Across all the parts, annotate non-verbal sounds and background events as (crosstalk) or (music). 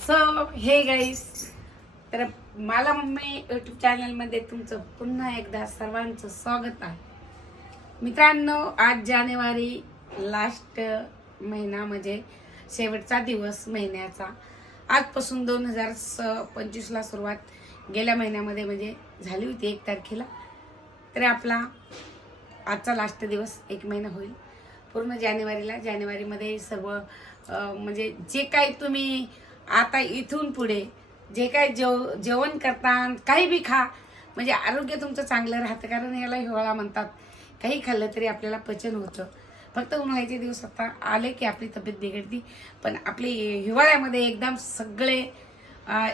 So hey guys तर मला mummy YouTube चॅनलमध्ये तुमचं पुन्हा एकदा सर्वांचं स्वागत आहे. मित्रांनो आज जानेवारी लास्ट महिना म्हणजे शेवटचा दिवस महिन्याचा. आजपासून दोन हजार स पंचवीसला सुरुवात गेल्या महिन्यामध्ये म्हणजे झाली होती एक तारखेला. तर आपला आजचा लास्ट दिवस एक महिना होईल. पूर्ण जानेवारीला. जानेवारीमध्ये सर्व म्हणजे जे काही तुम्ही आता इथून पुढे जे काय जेव जेवण करता काही बी खा. म्हणजे आरोग्य तुमचं चांगलं राहतं कारण याला हिवाळा म्हणतात. काही खाल्लं तरी आपल्याला पचन होतं. फक्त उन्हाळ्याचे दिवस आता आले की आपली तब्येत बिघडती. पण आपली हिवाळ्यामध्ये एकदम सगळे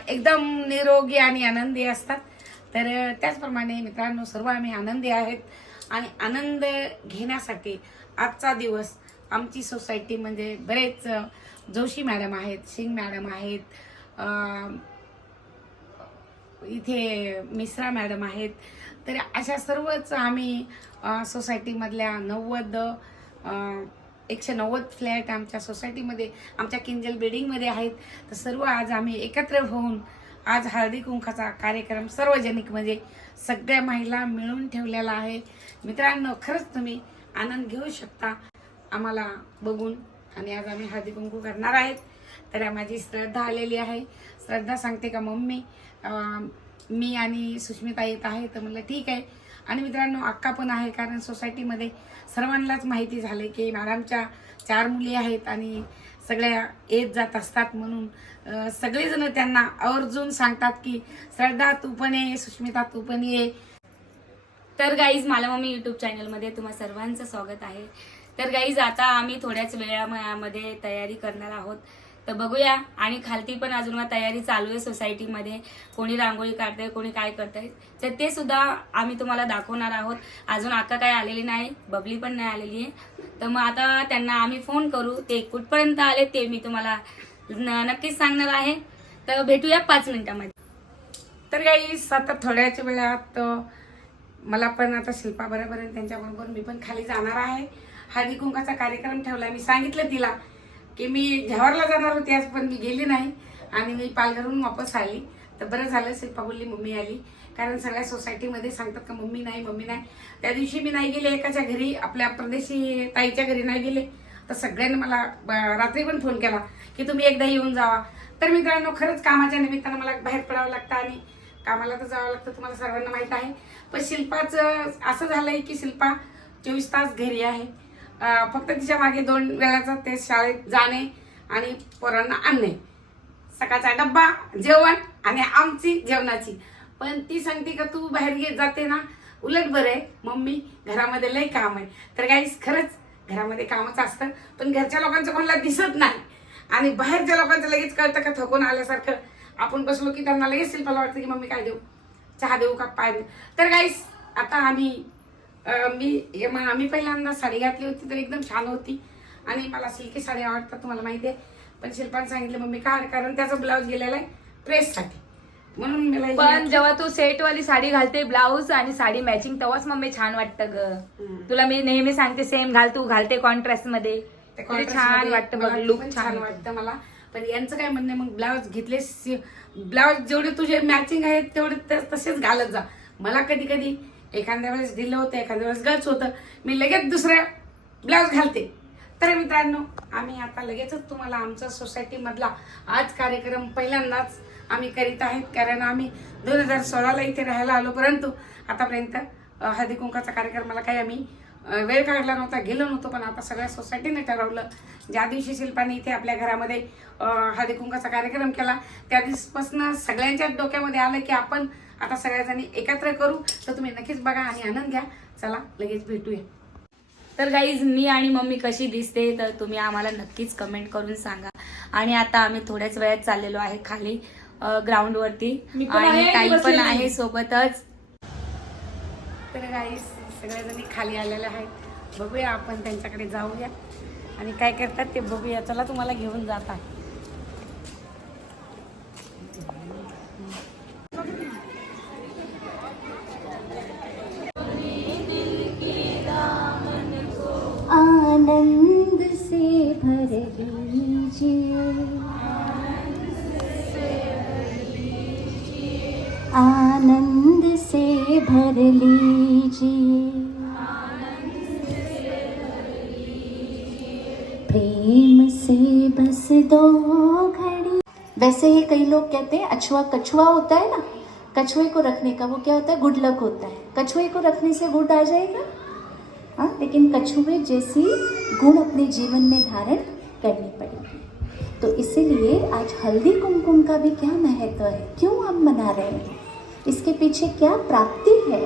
एकदम निरोगी आणि आनंदी असतात. तर त्याचप्रमाणे मित्रांनो सर्व आम्ही आनंदी आहेत. आणि आनंद घेण्यासाठी आजचा दिवस आमची सोसायटी म्हणजे बरेच जोशी मॅडम आहेत सिंग मॅडम आहेत इथे मिश्रा मॅडम आहेत. तर अशा सर्वच आम्ही सोसायटीमधल्या नव्वद एकशे नव्वद फ्लॅट आमच्या सोसायटीमध्ये आमच्या किंजल बिल्डिंगमध्ये आहेत. तर सर्व आज आम्ही एकत्र होऊन आज हळदी कुंकाचा कार्यक्रम सार्वजनिक म्हणजे सगळ्या महिला मिळून ठेवलेला आहे. मित्रांनो खरंच तुम्ही आनंद घेऊ शकता. आम्हाला बघून. आणि आज आम्ही हळदी कुंकू करणार आहेत. तर माझी श्रद्धा आलेली आहे. श्रद्धा सांगते का मम्मी मी आणि सुष्मिता येत आहे. तर म्हणलं ठीक आहे. आणि मित्रांनो अक्का पण आहे कारण सोसायटीमध्ये सर्वांनाच माहिती झाले की मॅडमच्या चार मुली आहेत आणि सगळ्या येत जात असतात म्हणून सगळेजण त्यांना आवर्जून सांगतात की श्रद्धा तू पण ये सुष्मिता तू पण ये. तर गाईज मला मम्मी यूट्यूब चॅनलमध्ये तुम्हा सर्वांचं स्वागत आहे. तर गाईज आता आम्ही थोड्याच वेळामध्ये तयारी करणार आहोत. तर बघूया आणि खालती पण अजून तयारी चालू आहे सोसायटीमध्ये कोणी रांगोळी काढतंय कोणी काय करतंय. तर ते सुद्धा आम्ही तुम्हाला दाखवणार आहोत. अजून आता काय आलेली नाही बबली पण नाही आलेली आहे. तर मग आता त्यांना आम्ही फोन करू ते कुठपर्यंत आले ते मी तुम्हाला न- नक्कीच सांगणार आहे. तर भेटूया पाच मिनिटामध्ये. तर गाईज आता थोड्याच वेळात मला पण आता शिल्पा बरोबर आहे त्यांच्याबरोबर मी पण खाली जाणार आहे. हळदी कुंकाचा कार्यक्रम ठेवला मी सांगितलं तिला की मी झवारला जाणार होती आज पण मी गेली नाही. आणि मी पालघरहून वापस आली. तर बरं झालं शिल्पा बोलली मम्मी आली. कारण सगळ्या सोसायटीमध्ये सांगतात का मम्मी नाही मम्मी नाही. त्या दिवशी मी नाही गेले एकाच्या घरी आपल्या परदेशी ताईच्या घरी नाही गेले. तर सगळ्यांनी मला ब- रात्री पण फोन केला की तुम्ही एकदा येऊन जावा. तर मित्रांनो खरंच कामाच्या निमित्तानं मला बाहेर पडावं लागतं आणि कामाला तर जावं लागतं तुम्हाला सर्वांना माहीत आहे. पण शिल्पाचं असं झालंय की शिल्पा चोवीस तास घरी आहे. फक्त तिच्यामागे दोन वेळाचा ते शाळेत जाणे आणि पोरांना आणणे. सकाळचा डब्बा जेवण आणि आमची जेवणाची. पण ती सांगते का तू बाहेर घेत जाते ना. उलट बरं आहे. मम्मी घरामध्ये लय काम आहे. तर काहीच खरंच घरामध्ये कामच असतं पण घरच्या लोकांचं कोणाला दिसत नाही. आणि बाहेरच्या लोकांचं लगेच कळतं का थकून आल्यासारखं. आपण बसलो की त्यांना लगेच शिल्पाला वाटतं की मम्मी काय देऊ? चहा देऊ का? पाय देऊ? तर गाईस आता आम्ही मी आम्ही पहिल्यांदा साडी घातली होती तर एकदम छान होती. आणि मला सिल्की साडी आवडतात तुम्हाला माहिती आहे. पण शिल्पाने सांगितलं मम्मी काढ कारण त्याचा ब्लाऊज गेलेला आहे प्रेससाठी म्हणून मला पण. जेव्हा तू सेट वाली साडी घालते ब्लाऊज आणि साडी मॅचिंग तेव्हाच मम्मी छान वाटतं ग. तुला मी नेहमी सांगते सेम घाल तू घालते कॉन्ट्रास्टमध्ये. छान वाटतं बघ लुक छान वाटतं मला. पण यांचं काय म्हणणं आहे, मग ब्लाऊज घेतले ब्लाऊज जेवढे तुझे मॅचिंग आहेत तेवढे तसेच घालत जा. मला कधी कधी एखाद्या वेळेस दिलं होतं एखाद्या वेळेस गच होतं. मी लगेच दुसऱ्या ब्लाऊज घालते. तर मित्रांनो आम्ही आता लगेचच तुम्हाला आमचा सोसायटीमधला आज कार्यक्रम पहिल्यांदाच आम्ही करीत आहेत. कारण आम्ही दोन हजार सोळाला इथे राहायला आलो परंतु आतापर्यंत हळदी कुंकाचा कार्यक्रमाला काही आम्ही वेळ काढला नव्हता गेलो नव्हतो पण आता सगळ्या सोसायटीने ठरवलं. ज्या दिवशी शिल्पाने इथे आपल्या घरामध्ये हळदी कुंकाचा कार्यक्रम केला त्या दिवसपासून सगळ्यांच्या डोक्यामध्ये आलं की आपण आता सगळ्याजणी एकत्र करू. तर तुम्ही नक्कीच बघा आणि आनंद घ्या. चला लगेच भेटूया. तर गाईज मी आणि मम्मी कशी दिसते तर तुम्ही आम्हाला नक्कीच कमेंट करून सांगा. आणि आता आम्ही थोड्याच वेळात चाललेलो आहे खाली ग्राउंड वरती. मी पण आणि आहे, ताई पण. आहे सोबतच. तर गाईस सगळ्याजणी खाली आलेले आहेत. बघूया आपण त्यांच्याकडे जाऊया. आणि काय करतात ते बघूया. चला तुम्हाला घेऊन जात. आहे दो घड़ी। वैसे ही कई लोग कहते हैं, अछुआ कछुआ होता है ना? कछुए को रखने का वो क्या होता है? गुड लक होता है। कछुए को रखने से गुड आ जाएगा? हाँ लेकिन कछुए जैसी गुण अपने जीवन में धारण करनी पड़ेगी। तो इसीलिए आज हल्दी कुमकुम का भी क्या महत्व है? क्यों हम मना रहे हैं? इसके पीछे क्या प्राप्ति है?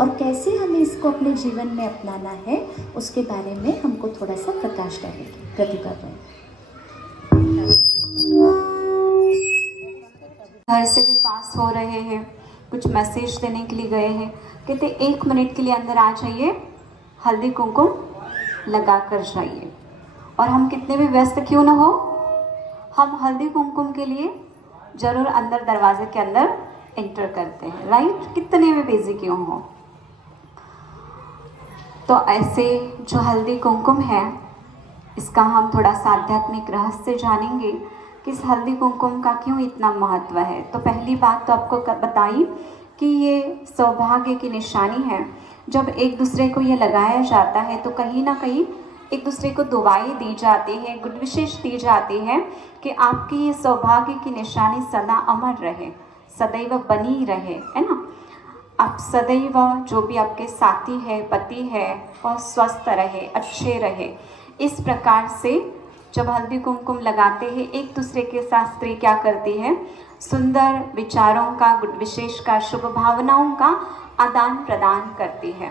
और कैसे हमें इसको अपने जीवन में अपनाना है? उसके बारे में हमको थोड़ा सा प्रकाश डालेंगे प्रतिभा बहन घर से भी पास हो रहे हैं। कुछ मैसेज देने के लिए गए हैं। कहते, एक मिनट के लिए अंदर आ जाइए। हल्दी कुमकुम लगा कर जाइए। और हम कितने भी व्यस्त क्यों ना हो, हम हल्दी कुमकुम के लिए ज़रूर अंदर दरवाजे के अंदर एंटर करते हैं। राइट कितने भी बिज़ी क्यों हो। तो ऐसे जो हल्दी कुमकुम है इसका हम थोड़ा सा आध्यात्मिक रहस्य जानेंगे कि इस हल्दी कुमकुम का क्यों इतना महत्व है। तो पहली बात तो आपको बताई कि ये सौभाग्य की निशानी है। जब एक दूसरे को ये लगाया जाता है तो कहीं ना कहीं एक दूसरे को दुआएँ दी जाती है गुड विशेष दी जाती है कि आपकी ये सौभाग्य की निशानी सदा अमर रहे, सदैव बनी रहे, है ना? आप सदैव जो भी आपके साथी है, पति है वह स्वस्थ रहे, अच्छे रहे इस प्रकार से जब हल्दी कुमकुम लगाते हैं एक दूसरे के साथ स्त्री क्या करती है? सुंदर विचारों का विशेष का शुभ भावनाओं का आदान प्रदान करती है।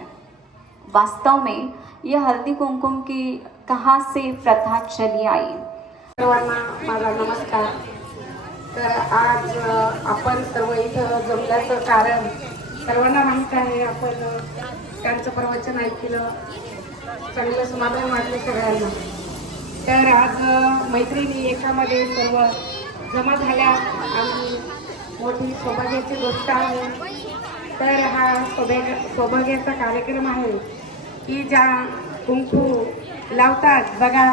वास्तव में यह हल्दी कुमकुम की कहाँ से प्रथा चली आई? सर्वांना माझा नमस्कार. तर आज आपण सर्व इथं जमल्याचं कारण सर्वांना माहीत आहे आपण त्यांचं प्रवचन ऐकलं. चांगलं समाधान वाटलं सगळ्यांना. तर आज मैत्रिणी एकामध्ये सर्व जमा झाल्या. आणि मोठी सौभाग्याची गोष्ट आहे. तर हा सौभाग्य सौभाग्याचा कार्यक्रम आहे की ज्या कुंकू लावतात. बघा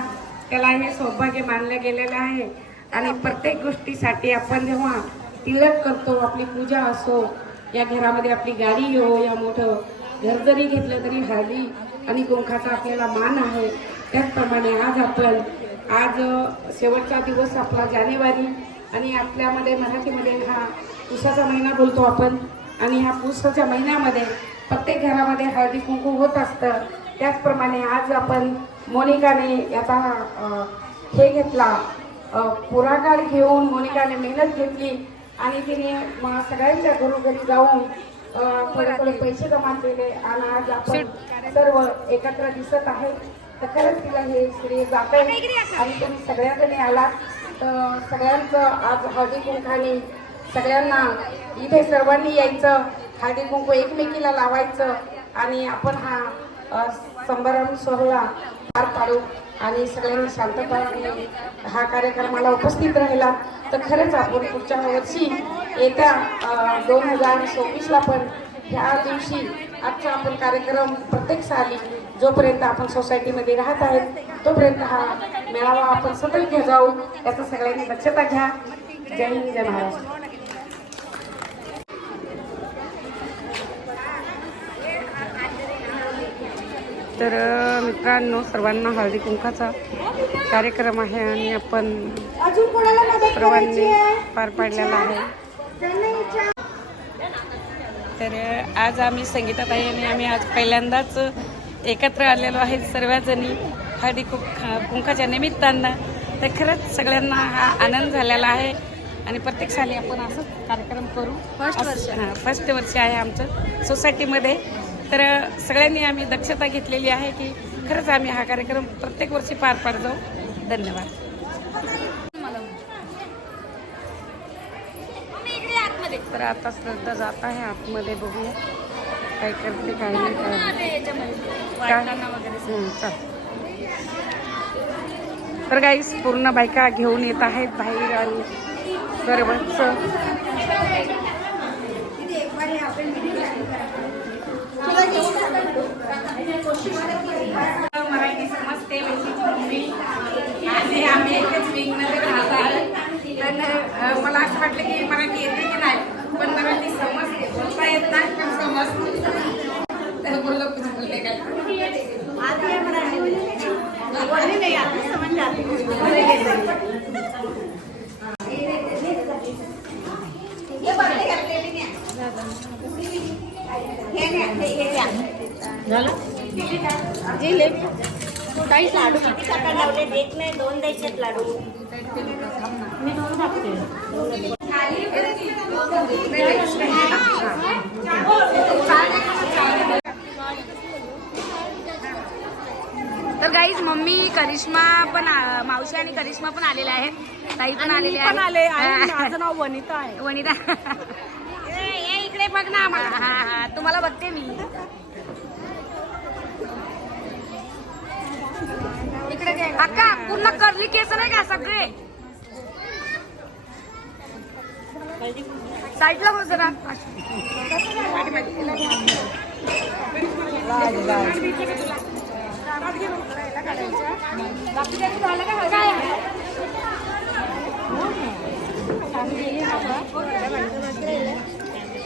त्याला हे सौभाग्य मानलं गेलेलं आहे. आणि प्रत्येक गोष्टीसाठी आपण जेव्हा तिलक करतो आपली पूजा असो या घरामध्ये आपली गाडी हो या मोठं घर जरी घेतलं तरी हळदी आणि गोंखाचा आपल्याला मान आहे त्याचप्रमाणे आज आपण आज शेवटचा दिवस आपला जानेवारी आणि आपल्यामध्ये मराठीमध्ये हा पुसाचा महिना बोलतो आपण. आणि ह्या पुसाच्या महिन्यामध्ये प्रत्येक घरामध्ये हळदी कुंकू होत असतं. त्याचप्रमाणे आज आपण मोनिकाने याचा हे घेतला पुराकार घेऊन मोनिकाने मेहनत घेतली. आणि तिने मग सगळ्यांच्या घरोघरी जाऊन पैसे जमा केले आणि आज आपण सर्व एकत्र दिसत आहे. तर खरंच तिला हे श्रेय जात आहे आणि तुम्ही सगळ्याजणी आलात. तर सगळ्यांचं आज हळदी कुंकाने सगळ्यांना इथे सर्वांनी यायचं. हळदी कुंकू एकमेकीला लावायचं. आणि आपण हा अ, संभारंभ सोहळा पार पाडू. आणि सगळ्यांनी शांतताने हा कार्यक्रमाला उपस्थित राहिला. तर खरंच आपण पुढच्या वर्षी येत्या दोन हजार सव्वीसला पण ह्या दिवशी आजचा आपण कार्यक्रम प्रत्येक साली जोपर्यंत आपण सोसायटीमध्ये राहत आहेत तोपर्यंत हा मेळावा आपण सतत घेऊ जाऊ. याचं सगळ्यांनी दक्षता घ्या. जय हिंद जय महाराष्ट्र. तर मित्रांनो सर्वांना हळदी कुंकाचा कार्यक्रम आहे आणि आपण सर्वांनी पार पाडलेला आहे. तर आज आम्ही संगीताताई आणि आम्ही आज पहिल्यांदाच एकत्र आलेलो आहे सर्वजणी हळदी कुंक कुंकाच्या निमित्तानं. तर खरंच सगळ्यांना हा आनंद झालेला आहे आणि प्रत्येक साली आपण असंच कार्यक्रम करू. फर्स्ट वर्ष. हां फर्स्ट वर्ष आहे आमचं सोसायटीमध्ये. तर सगळ्यांनी आम्ही दक्षता घेतलेली आहे की खरंच आम्ही हा कार्यक्रम प्रत्येक वर्षी पार पाड जाऊ धन्यवाद. तर आता श्रद्धा जात आहे आतमध्ये बघूया. काय करते काय नाही तर काही पूर्ण बायका घेऊन येत आहेत बाहेर आणि सर्वच. मराठी समजते वैशिष्ट्य मम्मी आणि आम्ही एकच विंगमध्ये राहत आहे पण अं, मला असं वाटलं की मराठी येते की नाही पण मराठी समजते. येत नाही पण समजतं. तर कुछ नाही. दोन द्यायचे लाडू. तर गाईज मम्मी करिश्मा पण मावशी आणि करिश्मा पण आलेल्या आहेत. ताई पण आलेले पण आले. माझं नाव (laughs) वनिता आहे. वनिता. ये इकडे बघ ना आम्हाला. हा हा तुम्हाला बघते मी. इकडे अक्का पूर्ण करली केस नाही का सगळे? साईडला बस जरा काय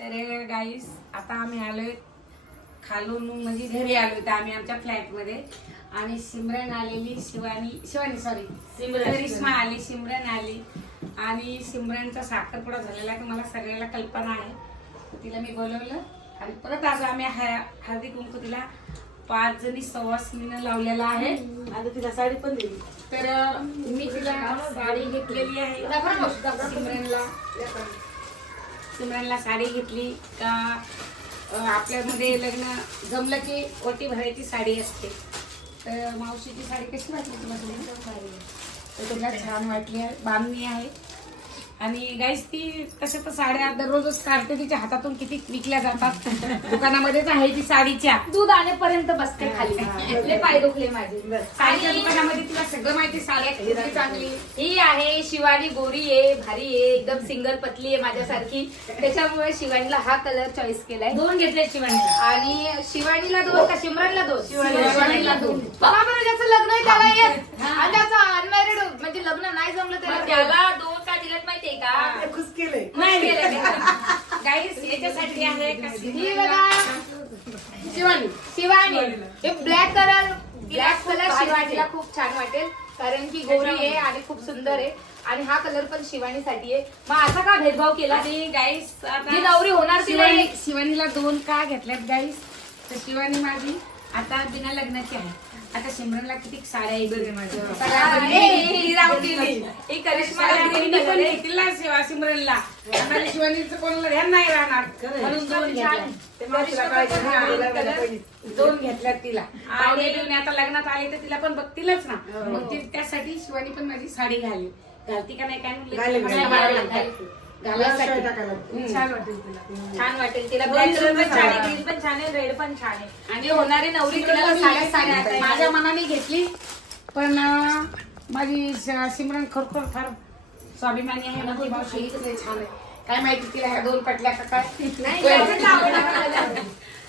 तर गाईस आता आम्ही आलोय खालून म्हणजे घरी आलोय तर आम्ही आमच्या फ्लॅटमध्ये. आणि सिमरन आलेली शिवानी शिवानी सॉरी करिश्मा आली सिमरन आली. आणि सिमरनचा साखरपुडा झालेला आहे तुम्हाला सगळ्याला कल्पना आहे. तिला मी बोलवलं. आणि परत आज आम्ही ह- हळदी कुंकू तिला पाच जणी सवासनीनं लावलेला आहे. आता तिला साडी पण दिली. तर मी तिला साडी घेतलेली आहे. सिमरनला. सिमरनला साडी घेतली का आपल्यामध्ये लग्न जमलं की ओटी भरायची साडी असते. तर मावशीची साडी कशी वाटली तुला तर तिला छान वाटली. आहे बांधणी आहे. आणि गाईस ती तसं तर साड्या दररोजच काढते तिच्या हातातून किती विकल्या जातात. दुकानामध्येच आहे ती साडीच्या. दूध आणेपर्यंत बसते खाली. लय पाय दुखले माझे. साडीच्या दुकानामध्ये तिला सगळं माहिती साड्या किती चांगली. ही आहे शिवानी गोरी आहे भारी आहे एकदम सिंगल पतली आहे माझ्यासारखी. त्याच्यामुळे शिवानीला हा कलर चॉईस केलाय. दोन घेतले शिवानी आणि शिवानीला दोन का सिमरनला दोन? शिवानीला दोन. बघा बरं ज्याचं लग्न आहे त्याला आणि ज्याचं अनमॅरिड म्हणजे लग्न नाही जमलं त्याला. त्याला दोन का दिलेत माहितीये का? खुश केले नाही. गाईस (laughs) याच्यासाठी आहे का? ही बघा. शिवानी. शिवानी. हे ब्लॅक कलर ब्लॅक कलर शिवानीला खूप छान वाटेल. कारण की गोरी आहे आणि खूप सुंदर आहे. आणि हा कलर पण शिवानीसाठी आहे. मग असा का भेदभाव केला? आणि गाईस जी नवरी होणार शिवानी. शिवानीला दोन का घेतल्यात गाईस तर शिवानी माझी आता बिना लग्नाची आहे. आता सिमरनला किती हा, हे- हे- ही. ही पण आहे. शिवा सिमरनला. आम्हाला शिवानीचं कोणाला ध्यान नाही राहणार. म्हणून दोन घेतल्या. दोन घेतल्यात तिला. बिवणे आता लग्नात आले तर तिला पण बघतीलच ना. मग ती त्यासाठी शिवानी पण माझी साडी घाली. घालती का नाही काय नाही शिवाय टाकायला. छान वाटेल तिला. छान वाटेल तिला. ब्लॅक कलर पण छान आहे. ग्रीन पण छान आहे. रेड पण छान आहे. आणि होणारी नवरी तिला साड्या साड्या माझ्या मनाने घेतली. पण अं, माझी सिमरन खरोखर फार स्वाभिमानी आहे. ही कसं छान आहे. काय माहिती तिला ह्या दोन पटल्या का काय?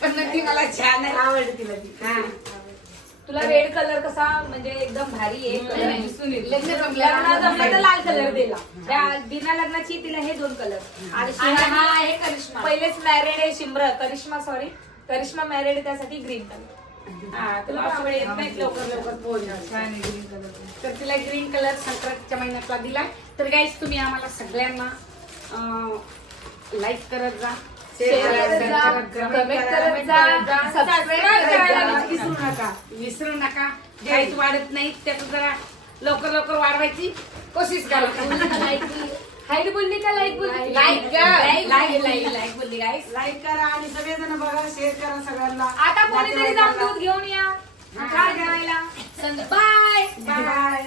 पण नक्की मला छान आहे. आवडते तिला ती. हा. तुला रेड कलर कसा म्हणजे एकदम भारी आहे. लग्न जमलं तर लाल कलर दिला. त्या बिना लग्नाची तिला हे दोन कलर आणि हा आहे करिश्मा. पहिलेच मॅरिड आहे शिम्र. करिश्मा सॉरी करिश्मा मॅरिड त्यासाठी ग्रीन कलर हा तुला आवड येत नाही लवकर लवकर. तर तिला ग्रीन कलर संक्रांतीच्या महिन्यातला दिला तर गाईज तुम्ही आम्हाला सगळ्यांना लाईक करत जा. विसरू नका. विसरू नका. काहीच वाढत नाही त्याचं जरा लवकर लवकर वाढवायची कोशिश करा. हाईट बोलली का लाईक बोलली? लाईक लाईक लाईक लाईक बोलली गाईस लाईक करा आणि सगळेजण बघा शेअर करा सगळ्यांना. आता कोणीतरी जाऊन दूध घेऊन या. काय करायला. Bye bye